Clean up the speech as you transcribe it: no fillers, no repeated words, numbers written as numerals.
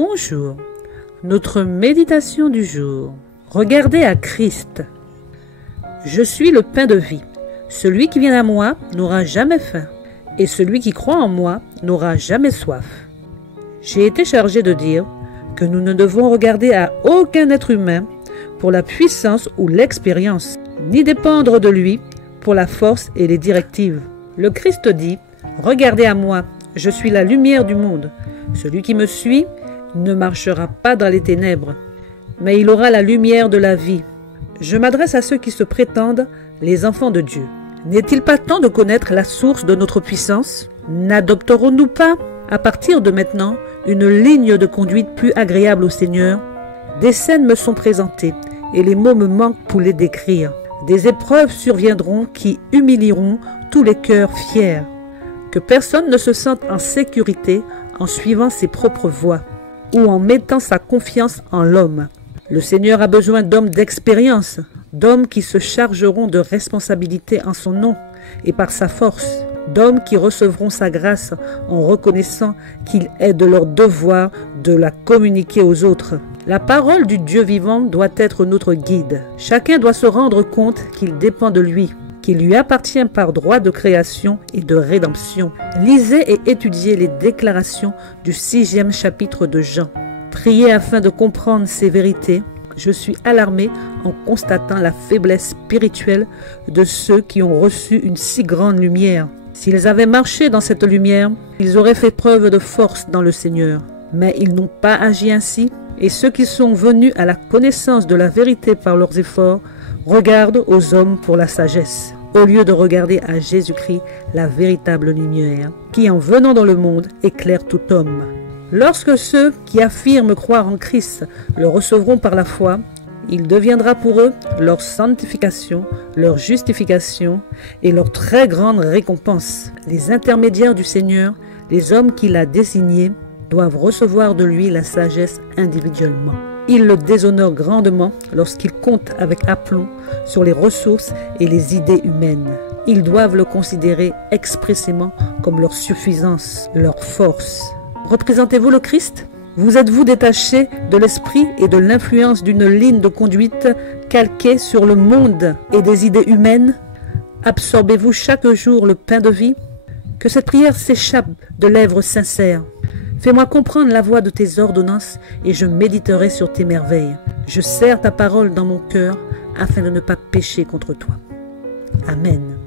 Bonjour. Notre méditation du jour. Regardez à Christ. Je suis le pain de vie. Celui qui vient à moi n'aura jamais faim, et celui qui croit en moi n'aura jamais soif. J'ai été chargé de dire que nous ne devons regarder à aucun être humain pour la puissance ou l'expérience, ni dépendre de lui pour la force et les directives. Le Christ dit « Regardez à moi, je suis la lumière du monde. Celui qui me suit ne marchera pas dans les ténèbres, mais il aura la lumière de la vie. » Je m'adresse à ceux qui se prétendent les enfants de Dieu. N'est-il pas temps de connaître la source de notre puissance? N'adopterons-nous pas, à partir de maintenant, une ligne de conduite plus agréable au Seigneur? Des scènes me sont présentées et les mots me manquent pour les décrire. Des épreuves surviendront qui humilieront tous les cœurs fiers. Que personne ne se sente en sécurité en suivant ses propres voies ou en mettant sa confiance en l'homme. Le Seigneur a besoin d'hommes d'expérience, d'hommes qui se chargeront de responsabilités en son nom et par sa force, d'hommes qui recevront sa grâce en reconnaissant qu'il est de leur devoir de la communiquer aux autres. La parole du Dieu vivant doit être notre guide. Chacun doit se rendre compte qu'il dépend de lui, qu'il lui appartient par droit de création et de rédemption. Lisez et étudiez les déclarations du 6e chapitre de Jean. Priez afin de comprendre ces vérités. Je suis alarmé en constatant la faiblesse spirituelle de ceux qui ont reçu une si grande lumière. S'ils avaient marché dans cette lumière, ils auraient fait preuve de force dans le Seigneur. Mais ils n'ont pas agi ainsi, et ceux qui sont venus à la connaissance de la vérité par leurs efforts regardent aux hommes pour la sagesse, au lieu de regarder à Jésus-Christ, la véritable lumière, qui en venant dans le monde éclaire tout homme. Lorsque ceux qui affirment croire en Christ le recevront par la foi, il deviendra pour eux leur sanctification, leur justification et leur très grande récompense. Les intermédiaires du Seigneur, les hommes qu'il a désignés, doivent recevoir de lui la sagesse individuellement. Ils le déshonorent grandement lorsqu'ils comptent avec aplomb sur les ressources et les idées humaines. Ils doivent le considérer expressément comme leur suffisance, leur force. Représentez-vous le Christ? Vous êtes-vous détaché de l'esprit et de l'influence d'une ligne de conduite calquée sur le monde et des idées humaines? Absorbez-vous chaque jour le pain de vie? Que cette prière s'échappe de lèvres sincères. Fais-moi comprendre la voie de tes ordonnances et je méditerai sur tes merveilles. Je serre ta parole dans mon cœur afin de ne pas pécher contre toi. Amen.